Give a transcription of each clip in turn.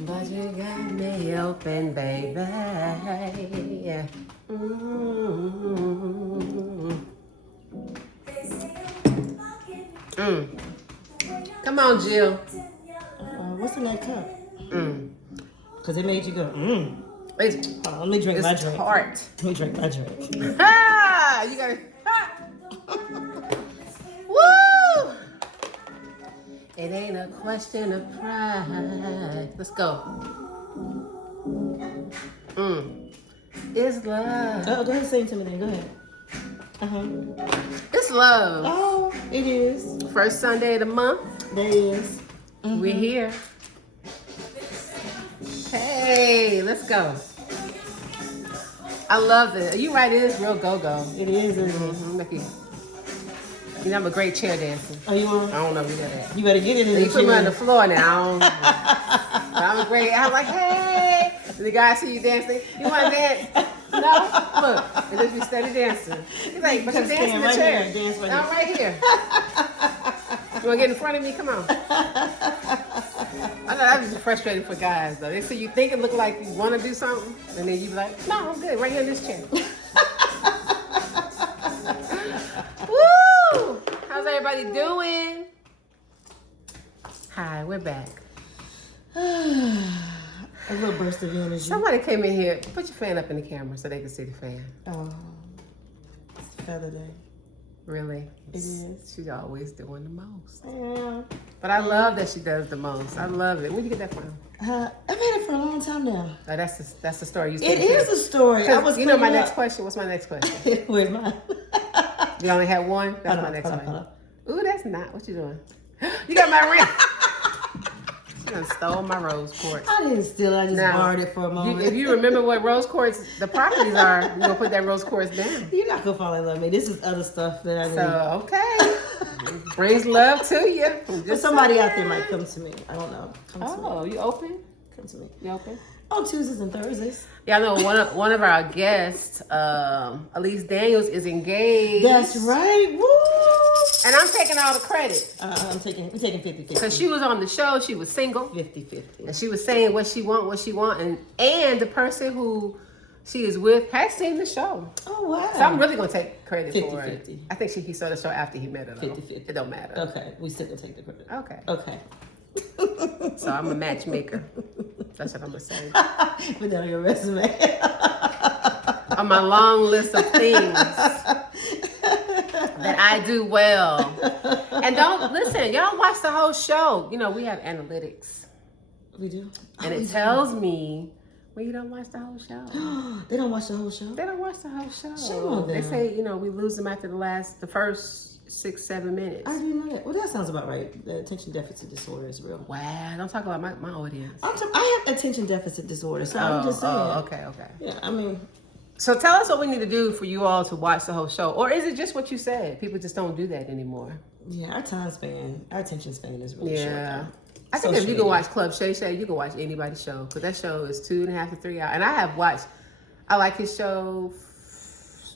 But you got me open, baby. Come on, Jill. What's in that cup? Because it made you go, let me drink my drink. Tart. Let me drink my drink. Ha! You gotta. Woo! It ain't a question of pride. Let's go. It's love. Oh, go ahead, sing to me then. Go ahead. It's love. Oh, it is. First Sunday of the month. There it is. We're here. Hey, let's go. I love it. You right, it is real go-go. It is. Mickey. You know, I'm a great chair dancer. Oh, you are? I don't know if you know that. You better get it in You put me on the floor now. I'm great. I'm like, hey. And the guy see you dancing. You want to dance? No? Look. And then you steady dancing. He's like, but you dance in the chair. I'm right here. You want to get in front of me? Come on. I know that was frustrating for guys, though. They see you think it look like you want to do something, and then you be like, no, I'm good. Right here in this chair. Woo! How's everybody doing? Hi, we're back. A little burst of energy. Somebody came in here. Put your fan up in the camera so they can see the fan. Oh, it's feather day. Really? It is. She's always doing the most. Yeah. But I love that she does the most. I love it. Where'd you get that from? I've had it for a long time now. Oh, that's the story you said. It is a story. I was you know my next question. What's my next question? Where's mine? You only had one? That's my next one. Ooh, that's not. What you doing? You got my ring. She done stole my rose quartz. I didn't steal it. I just borrowed it for a moment. If you remember what rose quartz, the properties are, you're going to put that rose quartz down. You're not going to fall in love with me. This is other stuff that I need. So, okay. Brings love to you. But somebody out there might come to me. I don't know. You open? Come to me. You open? On Tuesdays and Thursdays. Yeah, I know one of our guests, Elise Daniels, is engaged. That's right. Woo! And I'm taking all the credit. We're taking 50-50. Because she was on the show, she was single. 50-50. And she was saying what she want. And the person who she is with has seen the show. Oh, wow. So I'm really going to take credit 50, for it. 50. I think he saw the show after he met her, though. 50-50. It don't matter. Okay, we still can take the credit. Okay. So I'm a matchmaker. That's what I'm going to say. Put that on your resume. On my long list of things that I do well. And don't listen, y'all watch the whole show. You know, we have analytics. We do. And it tells me when you don't watch the whole show. They don't watch the whole show? They don't watch the whole show. Shame on them. They say, we lose them after the first 6-7 minutes. I didn't know that. Well, that sounds about right. The attention deficit disorder is real. Wow, don't talk about my audience. I have attention deficit disorder, so I'm just saying. Okay. Yeah, I mean. So tell us what we need to do for you all to watch the whole show. Or is it just what you said? People just don't do that anymore. Yeah, our attention span is really short. Yeah. I think if you can watch Club Shay Shay, you can watch anybody's show. Because that show is 2.5 to 3 hours. And I like his show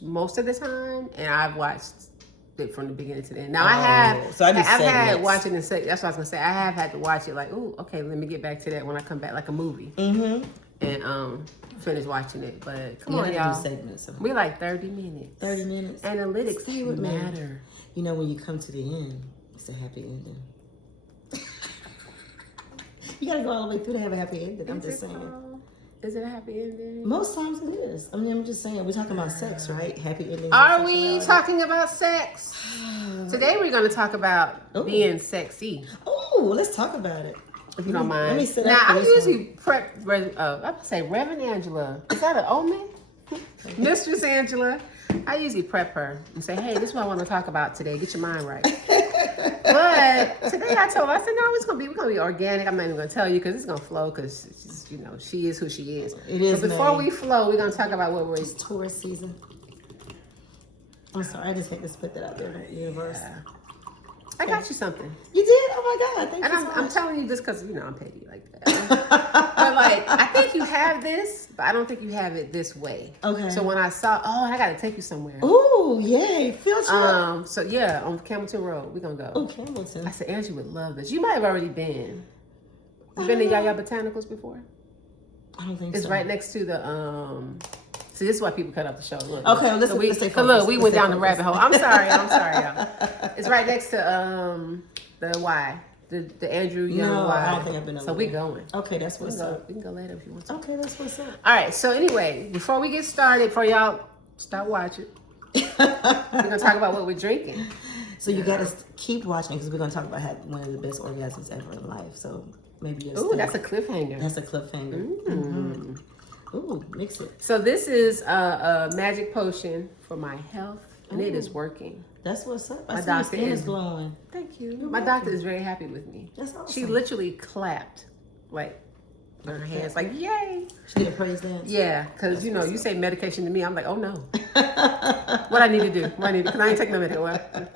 most of the time. And I've watched it from the beginning to the end. Now I have. So I've had watching it. That's what I was gonna say. I have had to watch it like, ooh, okay, let me get back to that when I come back, like a movie, and finish watching it. But come on, y'all. We like 30 minutes. 30 minutes. Analytics Stay with matter. You know, when you come to the end, it's a happy ending. You gotta go all the way through to have a happy ending. I'm just saying. Is it a happy ending? Most times it is. I mean, I'm just saying. We're talking about sex, right? Happy ending. Are we talking about sex? Today we're going to talk about being sexy. Oh, let's talk about it. If you don't mind. Let me sit now, up I usually prep, I would say Reverend Angela. Is that an omen? Mistress Angela. I usually prep her and say, hey, this is what I want to talk about today. Get your mind right. But today I told her, I said, no, we're gonna be organic. I'm not even gonna tell you because it's gonna flow because she is who she is. It is. But before we flow, we're gonna talk about what we're tourist season. I'm sorry, I just hate to spit that out there in the universe. Yeah. I got you something. You did? Oh my God! Thank you. I'm telling you this because I'm petty like that. But like, I think you have this, but I don't think you have it this way. Okay. So when I saw, I got to take you somewhere. Ooh, yay! Field trip. So yeah, on Campbellton Road, we're gonna go. Oh, Campbellton. I said, Angie would love this. You might have already been. You been to Yaya Botanicals before? I don't think it's so. Right next to the See, this is why people cut off the show. Look, okay, let's stay focused. Look, we went down the rabbit hole. I'm sorry, y'all. It's right next to the Y, the Andrew Young Y. I don't think I've been over So we going. Okay, that's what's up. We can go later if you want to. Okay, that's what's up. All right. So anyway, before we get started, before y'all start watching, we're gonna talk about what we're drinking. So you gotta keep watching because we're gonna talk about having one of the best orgasms ever in life. So maybe you'll Ooh, that's a cliffhanger. That's a cliffhanger. Mm-hmm. Ooh, mix it. So this is a magic potion for my health, and it is working. That's what's up. My doctor is glowing. Thank you. My doctor is very happy with me. That's awesome. She literally clapped, like, her hands, like, yay. She did a praise dance? Yeah, because, you know, you say medication to me, I'm like, oh, no. What I need to do? Because I ain't taking no medication.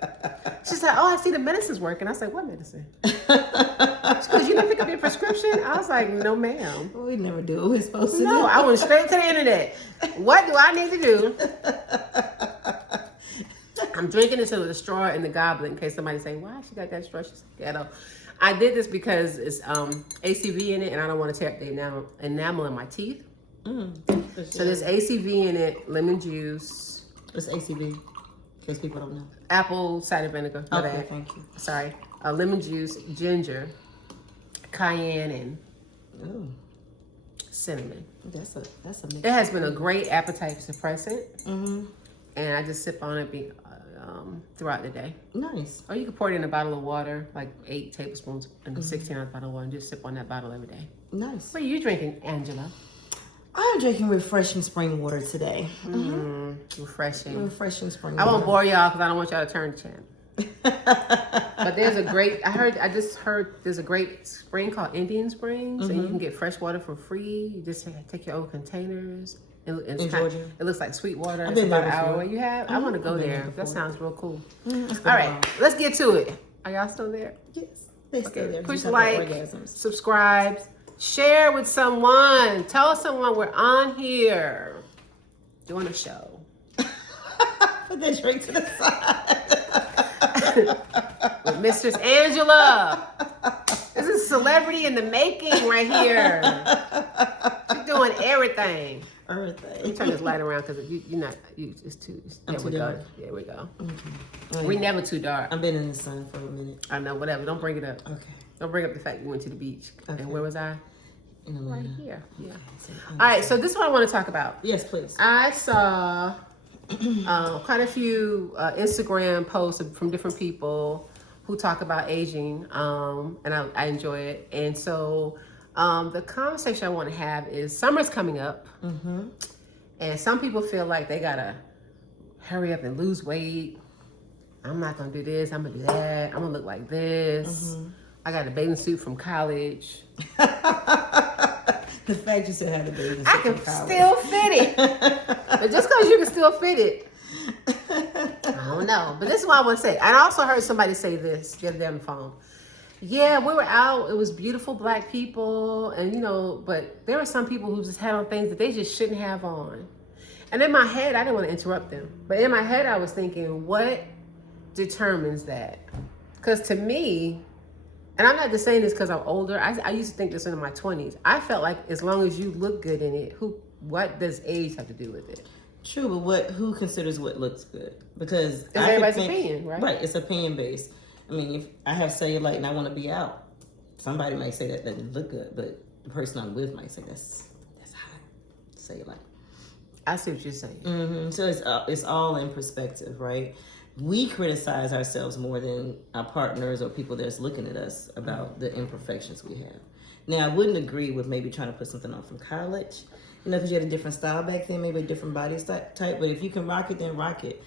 She said, oh, I see the medicine's working. I was like, what medicine? Because you didn't pick up your prescription? I was like, no, ma'am. Well, we never do what we're supposed to do. No, I went straight to the internet. What do I need to do? I'm drinking this with a straw and the goblet in case somebody say, why she got that straw? She's ghetto. I did this because it's ACV in it and I don't want to tear up the enamel in my teeth. So there's ACV in it, lemon juice. What's ACV? Because people don't know. Apple cider vinegar. Okay, thank you. Sorry. Lemon juice, ginger, cayenne, and cinnamon. That's a mix. It has been a great appetite suppressant. And I just sip on it throughout the day. Nice. Or you can pour it in a bottle of water, like 8 tablespoons in a 16-ounce bottle of water, and just sip on that bottle every day. Nice. What are you drinking, Angela? I'm drinking refreshing spring water today. Refreshing. Refreshing spring I water. won't bore y'all because I don't want y'all to turn the channel. But there's a great, I just heard there's a great spring called Indian Springs, and you can get fresh water for free. You just take your own containers. In Georgia? It looks like Sweetwater. I've It's been about there an hour before. away. You have? I want to go I've been there. there That before. sounds real cool. All All right, let's get to it. Are y'all still there? Yes. They stay there. Push You talk about like, orgasms. subscribe, share with someone. Tell someone we're on here doing a show. Put that drink to the side. With Mistress Angela. This is celebrity in the making right here. She's doing everything. Let me turn this light around because it's too. There we go. There we go. Okay. We never too dark. I've been in the sun for a minute. I know. Whatever. Don't bring it up. Okay. Don't bring up the fact you went to the beach. Okay. And where was I? In Right Atlanta. here. Yeah. Okay. All right. So this is what I want to talk about. Yes, please. I saw quite a few Instagram posts from different people who talk about aging, and I enjoy it. And so the conversation I want to have is summer's coming up, and some people feel like they gotta hurry up and lose weight. I'm not gonna do this. I'm gonna do that. I'm gonna look like this. I got a bathing suit from college. The fact you said I had a bathing suit I can from college. still fit it. But just because you can still fit it, I don't know. But this is what I want to say. I also heard somebody say this the other day on the phone. Yeah, we were out. It was beautiful black people. And, but there were some people who just had on things that they just shouldn't have on. And in my head, I didn't want to interrupt them. But in my head, I was thinking, what determines that? Because to me, and I'm not just saying this because I'm older. I used to think this in my 20s. I felt like as long as you look good in it, what does age have to do with it? True, but who considers what looks good? Because it's everybody's opinion, right? Right, it's opinion based. I mean, if I have cellulite and I want to be out, somebody might say that doesn't look good, but the person I'm with might say that's hot cellulite. I see what you're saying. So it's all in perspective, right? We criticize ourselves more than our partners or people that's looking at us about the imperfections we have. Now, I wouldn't agree with maybe trying to put something on from college, because you had a different style back then, maybe a different body type. But if you can rock it, then rock it.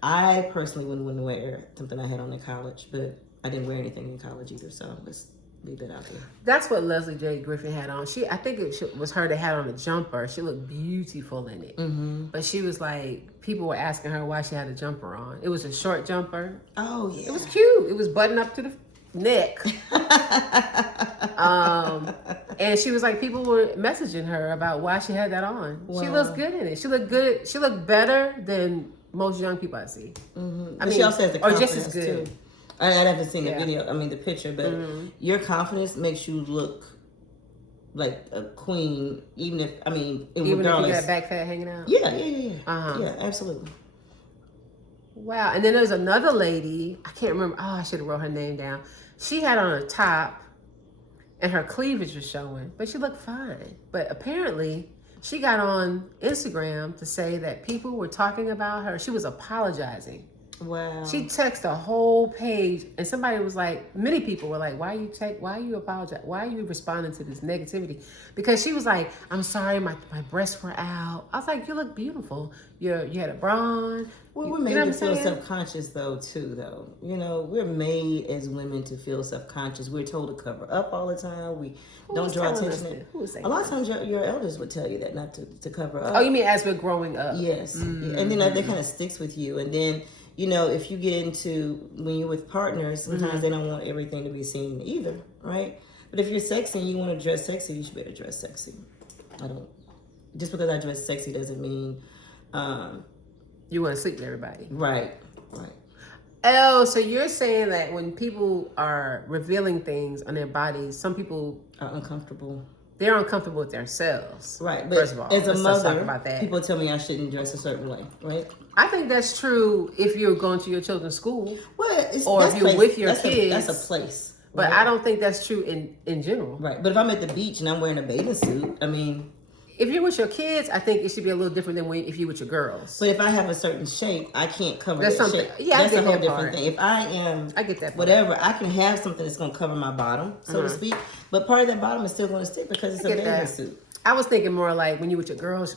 I personally wouldn't wear something I had on in college, but I didn't wear anything in college either, so let's leave that out there. That's what Leslie J. Griffin had on. I think it was her that had on a jumper. She looked beautiful in it. But she was like, people were asking her why she had a jumper on. It was a short jumper. Oh, yeah. It was cute. It was buttoned up to the neck. And she was like, people were messaging her about why she had that on. Wow. She looks good in it. She looked good. She looked better than most young people I see. I mean, she also has the or just confidence as good. too. I haven't seen the video, the picture, but your confidence makes you look like a queen, even if even if you got back fat hanging out. Yeah. Yeah, absolutely. Wow. And then there's another lady. I can't remember. Oh, I should have wrote her name down. She had on a top, and her cleavage was showing, but she looked fine. But apparently, she got on Instagram to say that people were talking about her. She was apologizing. Wow. She texted a whole page, and somebody was like, many people were like, why are you apologize? Why are you responding to this negativity? Because she was like, I'm sorry, my breasts were out. I was like, you look beautiful. You had a bra on. Well, we're made to feel self-conscious though. You know, we're made as women to feel self-conscious. We're told to cover up all the time. We don't draw attention. Who was saying a lot of times your elders would tell you that not to cover up. Oh, you mean as we're growing up? Yes. Mm-hmm. And then that kind of sticks with you. And then, you know, if you get into, when you're with partners, sometimes they don't want everything to be seen either, right? But if you're sexy and you want to dress sexy, you should be able to dress sexy. Just because I dress sexy doesn't mean... you want to sleep with everybody. Right. Oh, so you're saying that when people are revealing things on their bodies, some people are uncomfortable. They're uncomfortable with themselves. Right. But first of all, as a mother, talk about that. People tell me I shouldn't dress a certain way, right? I think that's true if you're going to your children's school. Well, or if you're with your kids. That's a place. But right? I don't think that's true in general. Right. But if I'm at the beach and I'm wearing a bathing suit, I mean... If you're with your kids, I think it should be a little different than if you're with your girls. But if I have a certain shape, I can't cover that shape. Yeah, that's a whole different thing. If I get that. Whatever, I can have something that's going to cover my bottom, so to speak. But part of that bottom is still going to stick because it's a bathing suit. I was thinking more like when you're with your girls,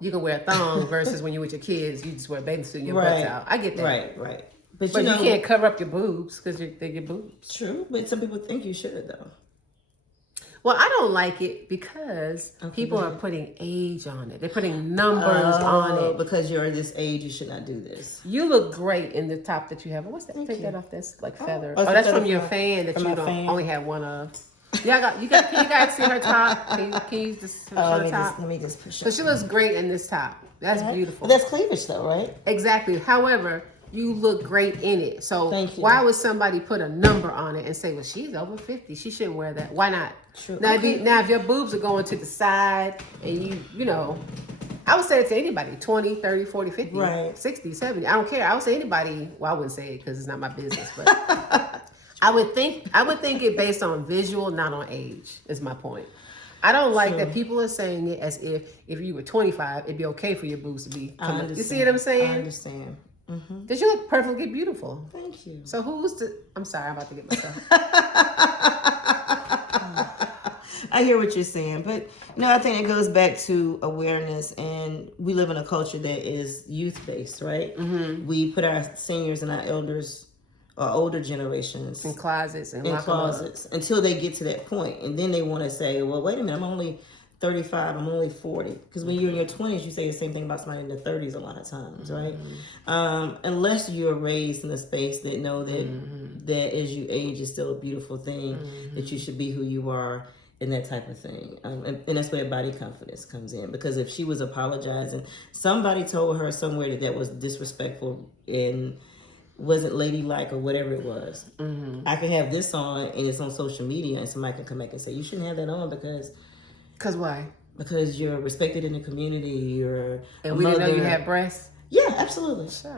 you can wear a thong versus when you're with your kids, you just wear a bathing suit and your butt's out. I get that. Right. But you can't cover up your boobs because they're your boobs. True, but some people think you should though. Well, I don't like it because people are putting age on it. They're putting numbers on it. Because you're this age, you should not do this. You look great in the top that you have. What's that? Take that off. That's like feather. Oh, that's from your fan that you only have one of. Yeah, can you guys see her top? Can you just show her top? Let me just push it. So she looks great in this top. That's beautiful. But that's cleavage though, right? Exactly. However, you look great in it. So why would somebody put a number on it and say, well, she's over 50. She shouldn't wear that. Why not? True. Now, if your boobs are going to the side and you know, I would say it to anybody, 20, 30, 40, 50, 60, 70. I don't care. I would say anybody. Well, I wouldn't say it because it's not my business. But I would think it based on visual, not on age, is my point. I don't like that people are saying it as if you were 25, it'd be okay for your boobs to be coming. You see what I'm saying? I understand. Mm-hmm. Because you look perfectly beautiful. Thank you. So I'm sorry, I'm about to get myself. I hear what you're saying, but I think it goes back to awareness, and we live in a culture that is youth-based, right? Mm-hmm. We put our seniors and our elders, our older generations, in closets until they get to that point, and then they want to say, well, wait a minute, I'm only 35, I'm only 40. Because when you're in your 20s, you say the same thing about somebody in their 30s a lot of times, right? Unless you're raised in a space that know that as you age is still a beautiful thing, that you should be who you are, and that type of thing. And that's where body confidence comes in. Because if she was apologizing, somebody told her somewhere that was disrespectful and wasn't ladylike or whatever it was. I can have this on and it's on social media and somebody can come back and say, you shouldn't have that on because why? Because you're respected in the community. You're and we didn't know you had breasts. Yeah, absolutely. But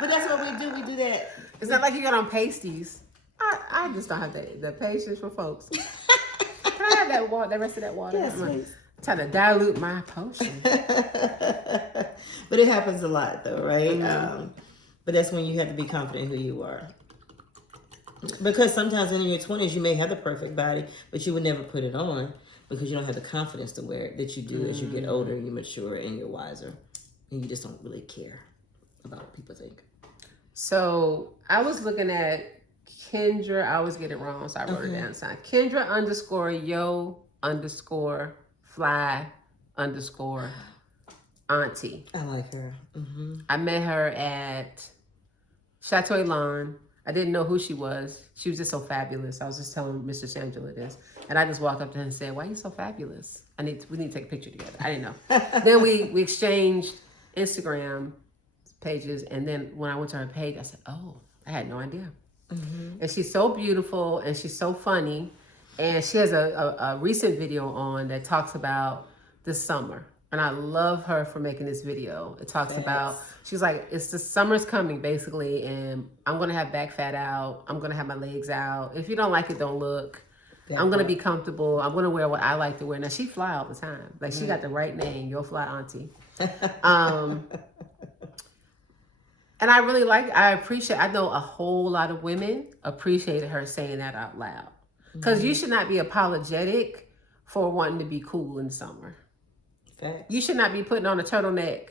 that's what we do. We do that. It's not like you got on pasties. I just don't have the patience for folks. Can I have the rest of that water? Yes, please. I'm trying to dilute my potion. But it happens a lot, though, right? But that's when you have to be confident who you are. Because sometimes in your 20s, you may have the perfect body, but you would never put it on because you don't have the confidence to wear it that you do as you get older and you mature and you're wiser. And you just don't really care about what people think. So I was looking at Kendra. I always get it wrong, so I wrote it down. Kendra _yo_fly_auntie. I like her. I met her at Chateau Lawn. I didn't know who she was. She was just so fabulous. I was just telling Mr. Shangela this. And I just walked up to her and said, why are you so fabulous? We need to take a picture together. I didn't know. Then we exchanged Instagram pages. And then when I went to her page, I said, oh, I had no idea. And she's so beautiful and she's so funny. And she has a recent video on that talks about the summer. And I love her for making this video. It talks about, she's like, it's the summer's coming basically, and I'm going to have back fat out. I'm going to have my legs out. If you don't like it, don't look. I'm going to be comfortable. I'm going to wear what I like to wear. Now, she fly all the time. Like, she got the right name, Yo Fly Auntie. And I really I know a whole lot of women appreciated her saying that out loud. Because you should not be apologetic for wanting to be cool in the summer. Facts. You should not be putting on a turtleneck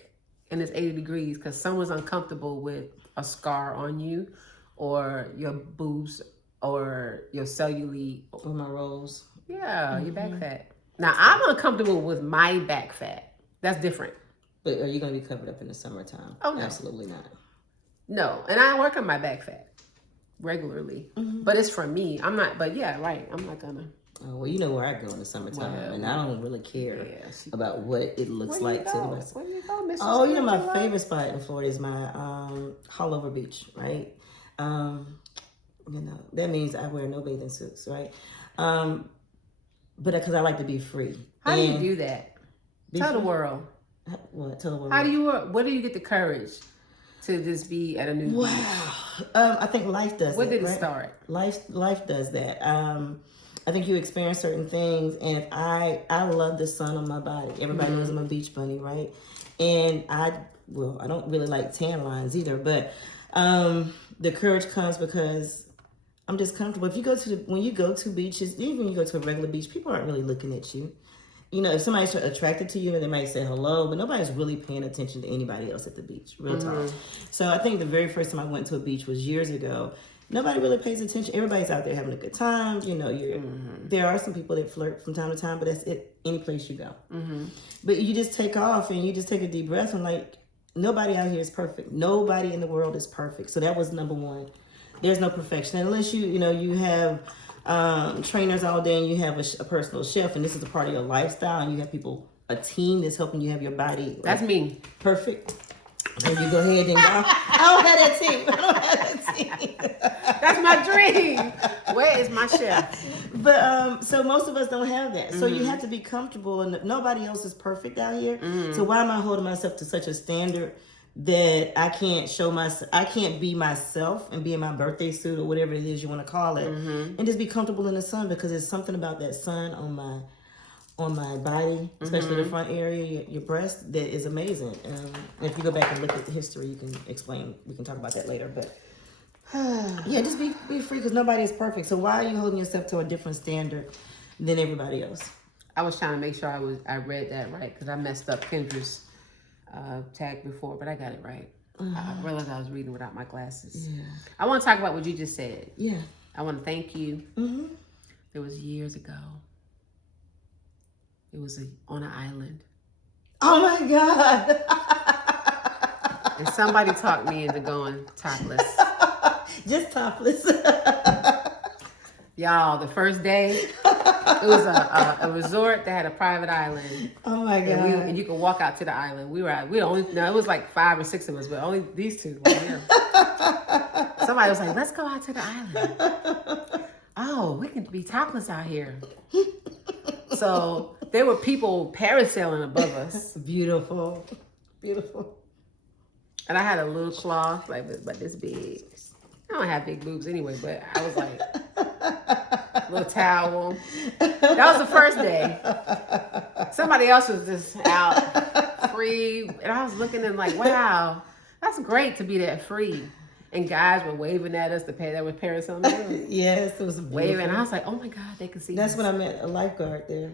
and it's 80 degrees because someone's uncomfortable with a scar on you or your boobs or your cellulite. Or my rolls. Yeah, your back fat. Now, I'm uncomfortable with my back fat. That's different. But are you going to be covered up in the summertime? Oh, no. Absolutely not. No, and I work on my back fat regularly. But it's for me. I'm not, but yeah, right. I'm not going to. Oh, well, you know where I go in the summertime, and I don't really care about what it looks like to the rest. Where do you go, Mistress? Oh, you know, my favorite spot in Florida is my Hollover Beach, right? You know, that means I wear no bathing suits, right? But because I like to be free. How do you do that? Tell the world. What? Tell the world. How do you? Where do you get the courage to just be at a new beach? I think life does. Where did it start? Life does that. I think you experience certain things, and if I love the sun on my body. Everybody knows I'm a beach bunny, right? And I don't really like tan lines either, but the courage comes because I'm just comfortable. If you go when you go to beaches, even when you go to a regular beach, people aren't really looking at you. You know, if somebody's attracted to you, they might say hello, but nobody's really paying attention to anybody else at the beach. Real talk. So I think the very first time I went to a beach was years ago. Nobody really pays attention. Everybody's out there having a good time. You know, there are some people that flirt from time to time, but that's it. Any place you go. But you just take off and you just take a deep breath and like, nobody out here is perfect. Nobody in the world is perfect. So that was number one. There's no perfection unless you have trainers all day and you have a personal chef and this is a part of your lifestyle and you have a team that's helping you have your body. That's me. Perfect. And you go ahead and go. I don't have that team. That's my dream. Where is my chef? But so most of us don't have that. So you have to be comfortable, and nobody else is perfect out here. So why am I holding myself to such a standard that I can't be myself and be in my birthday suit or whatever it is you want to call it, and just be comfortable in the sun because there's something about that sun on my body, especially the front area, your breast, that is amazing. If you go back and look at the history, you can explain. We can talk about that later. But yeah, just be free because nobody is perfect. So why are you holding yourself to a different standard than everybody else? I was trying to make sure I read that right because I messed up Kendra's tag before, but I got it right. I realized I was reading without my glasses. Yeah. I want to talk about what you just said. Yeah. I want to thank you. It was years ago. It was on an island. Oh my God. And somebody talked me into going topless. Just topless. Y'all, the first day, it was a resort that had a private island. Oh my God. And you could walk out to the island. It was like 5 or 6 of us, but only these two were here. Somebody was like, let's go out to the island. Oh, we can be topless out here. So there were people parasailing above us. Beautiful. Beautiful. And I had a little cloth, like this big. I don't have big boobs anyway, but I was like, a little towel. That was the first day. Somebody else was just out free. And I was looking and like, wow, that's great to be that free. And guys were waving at us, that was parasailing. Yes, it was beautiful. Waving. And I was like, oh my God, they can see That's us. when I met a lifeguard there.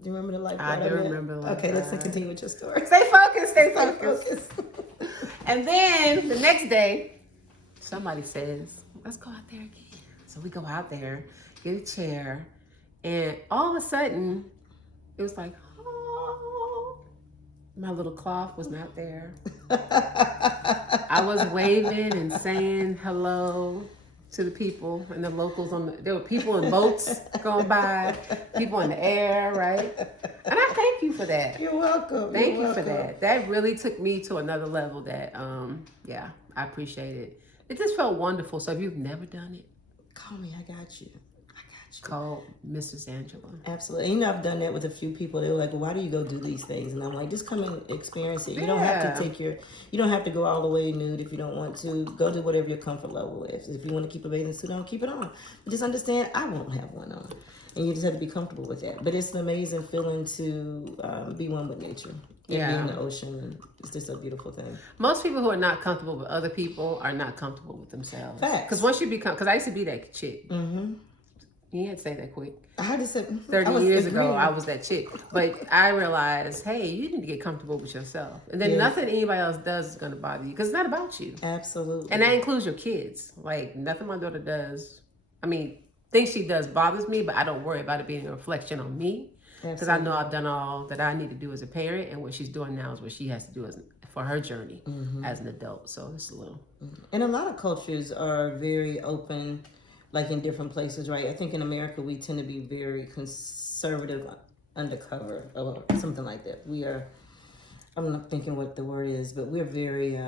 Do you remember the lifeguard? I do remember the lifeguard. Okay, let's continue with your story. Stay focused. And then the next day, somebody says, let's go out there again. So we go out there, get a chair, and all of a sudden, it was like, oh, my little cloth was not there. I was waving and saying hello to the people and the locals there were people in boats going by, people in the air, right? And I thank you for that. You're welcome. Thank you for that. That really took me to another level that, I appreciate it. It just felt wonderful. So if you've never done it, call me. I got you. Call Mrs. Angela. Absolutely. You know, I've done that with a few people. They were like, well, why do you go do these things? And I'm like, just come and experience it. You don't have to you don't have to go all the way nude if you don't want to. Go to whatever your comfort level is. If you want to keep a bathing suit on, keep it on. But just understand, I won't have one on. And you just have to be comfortable with that. But it's an amazing feeling to be one with nature. And be in the ocean. And it's just a beautiful thing. Most people who are not comfortable with other people are not comfortable with themselves. Facts. Because once you become, because I used to be that chick. Mm-hmm. You can't say that quick. I had to say 30 years ago, I was that chick. But I realized, hey, you need to get comfortable with yourself. And then nothing anybody else does is going to bother you. Because it's not about you. Absolutely. And that includes your kids. Like, nothing my daughter does. I mean, things she does bothers me, but I don't worry about it being a reflection on me. Because I know I've done all that I need to do as a parent. And what she's doing now is what she has to do for her journey as an adult. So it's a little. And a lot of cultures are very open, like in different places, right? I think in America, we tend to be very conservative undercover or something like that. We are, I'm not thinking what the word is, but we're very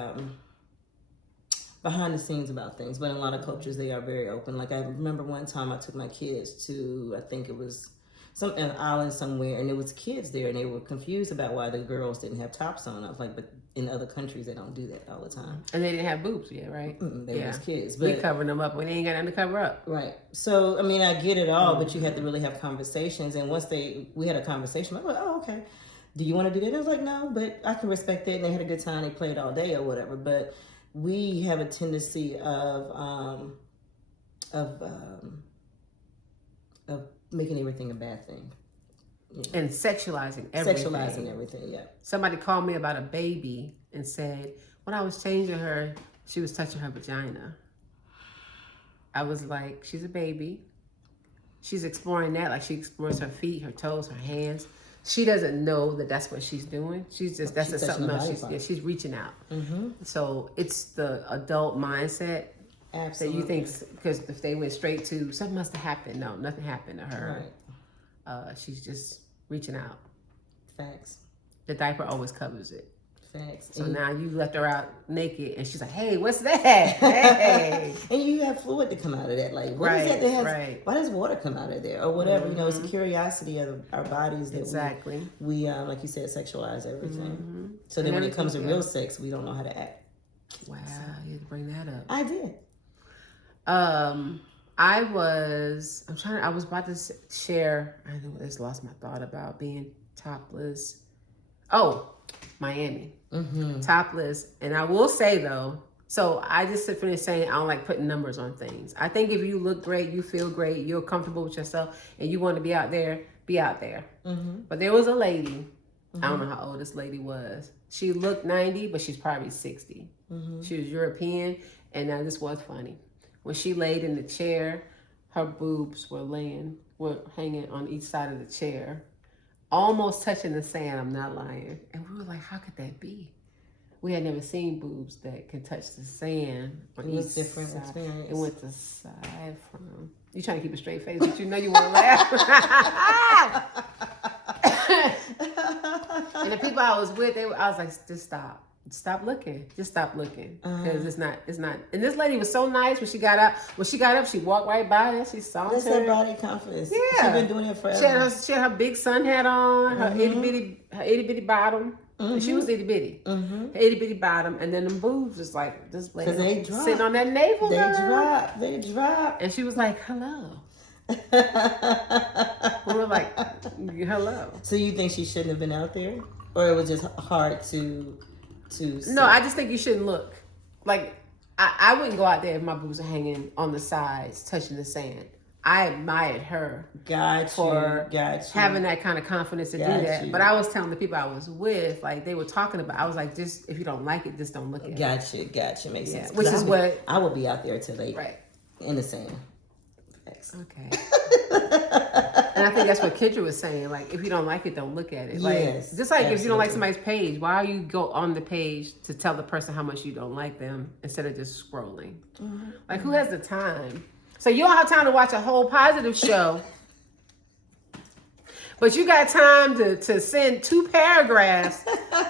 behind the scenes about things. But in a lot of cultures, they are very open. Like I remember one time I took my kids to, I think it was an island somewhere, and there was kids there, and they were confused about why the girls didn't have tops on. I was like, but in other countries, they don't do that all the time. And they didn't have boobs yet, right? They were just kids. But, we covering them up when they ain't got nothing to cover up. Right. So, I mean, I get it all, but you have to really have conversations. And once we had a conversation, I was like, oh, okay. Do you want to do that? I was like, no, but I can respect that. And they had a good time. They played all day or whatever. But we have a tendency of making everything a bad thing. Yeah. And sexualizing everything. Sexualizing everything, yeah. Somebody called me about a baby and said, when I was changing her, she was touching her vagina. I was like, she's a baby. She's exploring that like she explores her feet, her toes, her hands. She doesn't know that that's what she's doing. She's just, that's just something else. She's reaching out. Mm-hmm. So it's the adult mindset. Absolutely. That you think, because if they went straight to, something must have happened. No, nothing happened to her. Right. She's just reaching out. Facts. The diaper always covers it. Facts. So now you left her out naked, and she's like, "Hey, what's that? Hey!" And you have fluid to come out of that. Like, what is that? Why does water come out of there, or whatever? You know, it's a curiosity of our bodies that we like you said, sexualize everything. So then when it comes to real sex, we don't know how to act. Wow, you had to bring that up. I did. I was about to share, I just lost my thought about being topless. Oh, Miami. Topless. And I will say though, so I just finished saying I don't like putting numbers on things. I think if you look great, you feel great, you're comfortable with yourself, and you want to be out there, be out there. But there was a lady, I don't know how old this lady was. She looked 90, but she's probably 60. She was European, and now this was funny. When she laid in the chair, her boobs were hanging on each side of the chair, almost touching the sand. I'm not lying. And we were like, how could that be? We had never seen boobs that can touch the sand on each side. Different experience. It went the side from. You trying to keep a straight face, but you know you want to laugh. And the people I was with, I was like, just stop. Stop looking. Just stop looking. Because it's not. And this lady was so nice when she got up. When she got up, she walked right by her. She saw her. That's her body confidence. Yeah. She's been doing it forever. She had her big sun hat on, her itty bitty bottom. She was itty bitty. Her itty bitty bottom. And then the boobs was like, this lady they drop. sitting on that navel. They drop. And she was like, hello. We were like, hello. So you think she shouldn't have been out there? Or it was just hard to No, I just think you shouldn't look. Like, I wouldn't go out there if my boobs are hanging on the sides, touching the sand. I admired her for having that kind of confidence to do that. But I was telling the people I was with, like, they were talking about, I was like, just, if you don't like it, just don't look at it. Gotcha. Makes sense. Which is what... I would be out there till late. Right. In the sand. Okay. And I think that's what Kendra was saying. Like, if you don't like it, don't look at it. Like, just like if you don't like somebody's page, why you go on the page to tell the person how much you don't like them instead of just scrolling? Like, who has the time? So you don't have time to watch a whole positive show, but you got time to send 2 paragraphs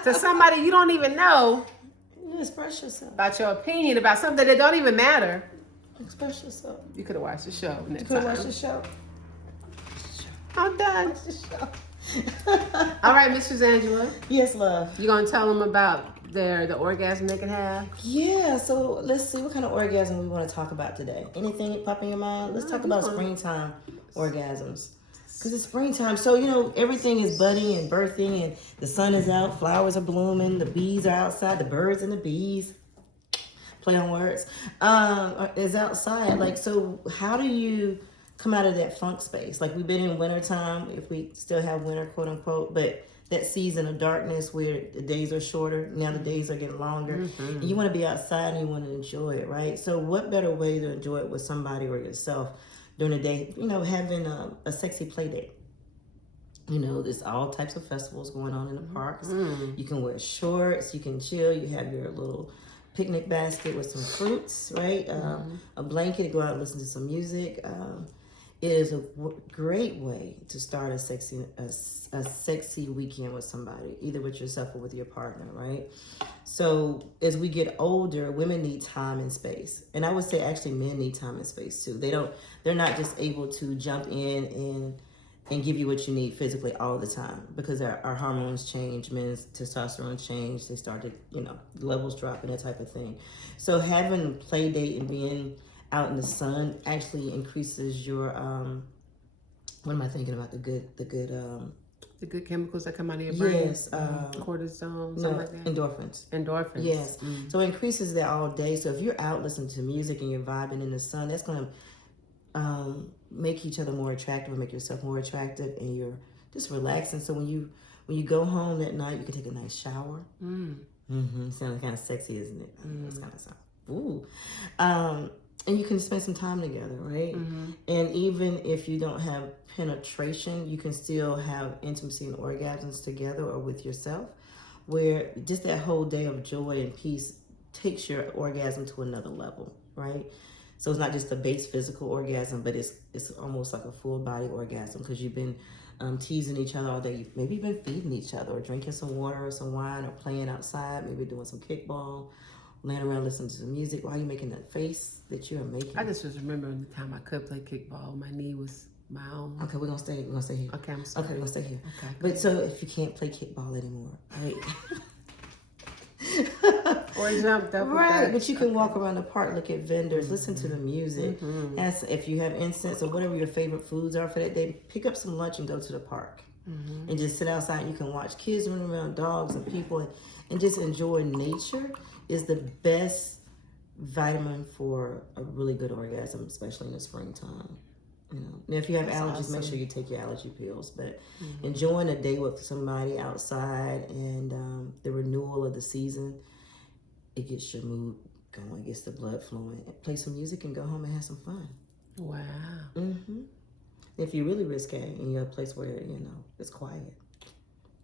to somebody you don't even know. express yourself. About your opinion about something that don't even matter. Express yourself. You could have watched the show next You could have time. watched the show. I'm done. Watch the show. All right, Mistress Angela. Yes, love. You gonna tell them about the orgasm they can have? Yeah, so let's see what kind of orgasm we want to talk about today. Anything pop in your mind? Let's talk about springtime orgasms. Because it's springtime, so everything is budding and birthing, and the sun is out, flowers are blooming, the bees are outside, the birds and the bees, play on words, is outside. Like, so how do you come out of that funk space? Like, we've been in wintertime, if we still have winter, quote unquote, but that season of darkness where the days are shorter, now the days are getting longer, and you want to be outside and you want to enjoy it, right? So what better way to enjoy it with somebody or yourself during the day, having a sexy play date. There's all types of festivals going on in the parks. You can wear shorts, you can chill, you have your little picnic basket with some fruits, right? A blanket to go out and listen to some music. It is a great way to start a sexy weekend with somebody, either with yourself or with your partner, right? So as we get older, women need time and space. And I would say actually men need time and space too. They're not just able to jump in and give you what you need physically all the time, because our hormones change, men's testosterone change, they start to, levels drop and that type of thing. So having a play date and being out in the sun actually increases your what am I thinking about? The good chemicals that come out of your brain. Yes, cortisone, something like that. Endorphins. Yes. So it increases that all day. So if you're out listening to music and you're vibing in the sun, that's going to make each other more attractive, make yourself more attractive, and you're just relaxing. So when you go home that night, you can take a nice shower. Sounds kind of sexy, isn't it? It's kind of sound. Ooh. And you can spend some time together, right? And even if you don't have penetration, you can still have intimacy and orgasms together or with yourself, where just that whole day of joy and peace takes your orgasm to another level, right? So it's not just a base physical orgasm, but it's almost like a full body orgasm, because you've been teasing each other all day. You've maybe been feeding each other or drinking some water or some wine or playing outside, maybe doing some kickball, laying around listening to some music. Why are you making that face that you're making? I just was remembering the time I could play kickball. My knee was my own. Okay, we're gonna stay here. Okay, I'm sorry. Okay, we're gonna stay here. Okay. But so if you can't play kickball anymore, right? Or jump double. Right, but you can walk around the park, look at vendors, listen to the music. As if you have incense or whatever your favorite foods are for that day, pick up some lunch and go to the park. And just sit outside and you can watch kids running around, dogs and people, and just enjoy nature is the best vitamin for a really good orgasm, especially in the springtime. Now if you have allergies, make sure you take your allergy pills, but enjoying a day with somebody outside and the renewal of the season, it gets your mood going, gets the blood flowing. Play some music and go home and have some fun. Wow. If you're really risque and you're a place where it's quiet,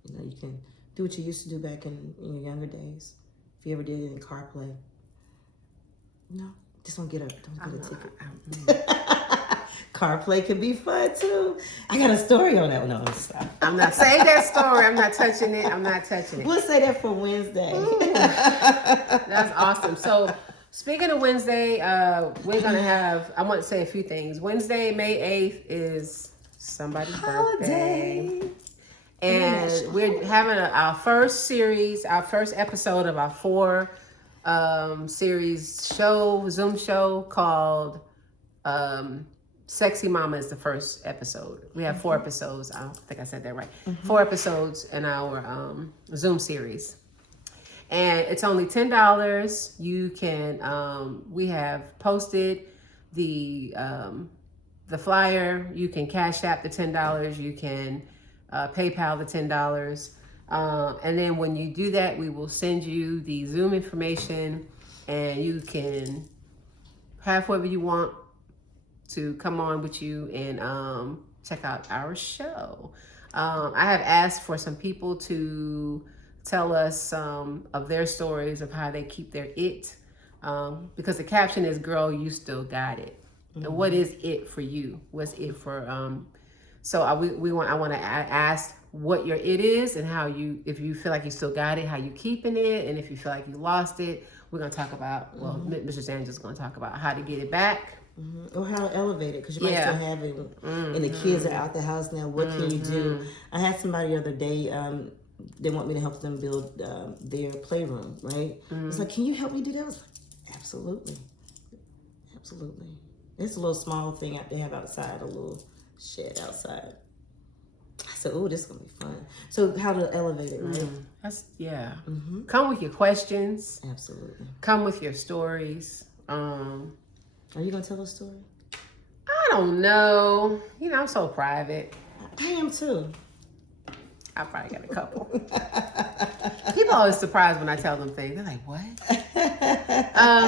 you can do what you used to do back in your younger days. If you ever did it in car play, just don't get a ticket. Car play can be fun too. I got a story on that one. No, stop. I'm not saying that story. I'm not touching it. We'll say that for Wednesday. That's awesome. So speaking of Wednesday, we're gonna have. I want to say a few things. Wednesday, May 8th is somebody's birthday. And we're having our first episode of our 4 series Zoom show called Sexy Mama is the first episode. We have 4 episodes. I don't think I said that right. 4 episodes in our Zoom series. And it's only $10. You can, we have posted the flyer. You can Cash App the $10. You can PayPal the $10. And then when you do that, we will send you the Zoom information and you can have whoever you want to come on with you and check out our show. I have asked for some people to tell us some of their stories of how they keep their it, because the caption is, "Girl, you still got it." And what is it for you? What's it for So I want to ask what your it is and how you, if you feel like you still got it, how you keeping it, and if you feel like you lost it, we're gonna talk about. Well, Mistress Angela's gonna talk about how to get it back, or how to elevate it, because you might still have it, and the kids are out the house now. What can you do? I had somebody the other day. They want me to help them build their playroom. Right? It's like, can you help me do that? I was like, absolutely, absolutely. It's a little small thing they have outside, a little shed outside. I said, "Oh, this is gonna be fun." So, how to elevate it, right? That's Come with your questions. Absolutely. Come with your stories. Are you gonna tell a story? I don't know. You know, I'm so private. I am too. I probably got a couple. People are always surprised when I tell them things. They're like, "What?"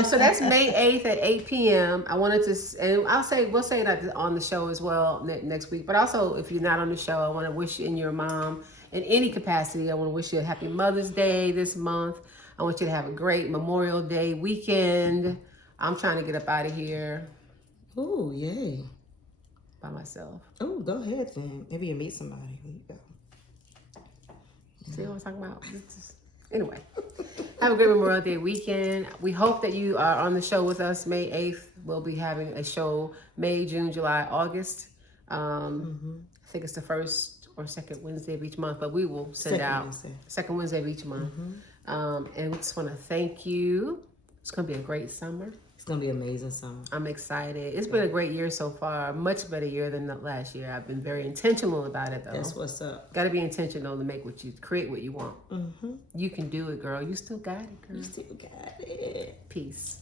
So that's May 8th at 8 p.m. I wanted to, and we'll say that on the show as well next week. But also, if you're not on the show, I want to wish you and your mom, in any capacity, I want to wish you a happy Mother's Day this month. I want you to have a great Memorial Day weekend. I'm trying to get up out of here. Oh, yay. By myself. Oh, go ahead then. Maybe you meet somebody. There you go. See what I'm talking about? Anyway, have a great Memorial Day weekend. We hope that you are on the show with us May 8th. We'll be having a show May, June, July, August. I think it's the first or second Wednesday of each month, but we will send second Wednesday of each month. And we just want to thank you. It's going to be a great summer. It's going to be an amazing summer. I'm excited. It's been a great year so far. Much better year than the last year. I've been very intentional about it, though. That's what's up. Got to be intentional to create what you want. You can do it, girl. You still got it, girl. You still got it. Peace.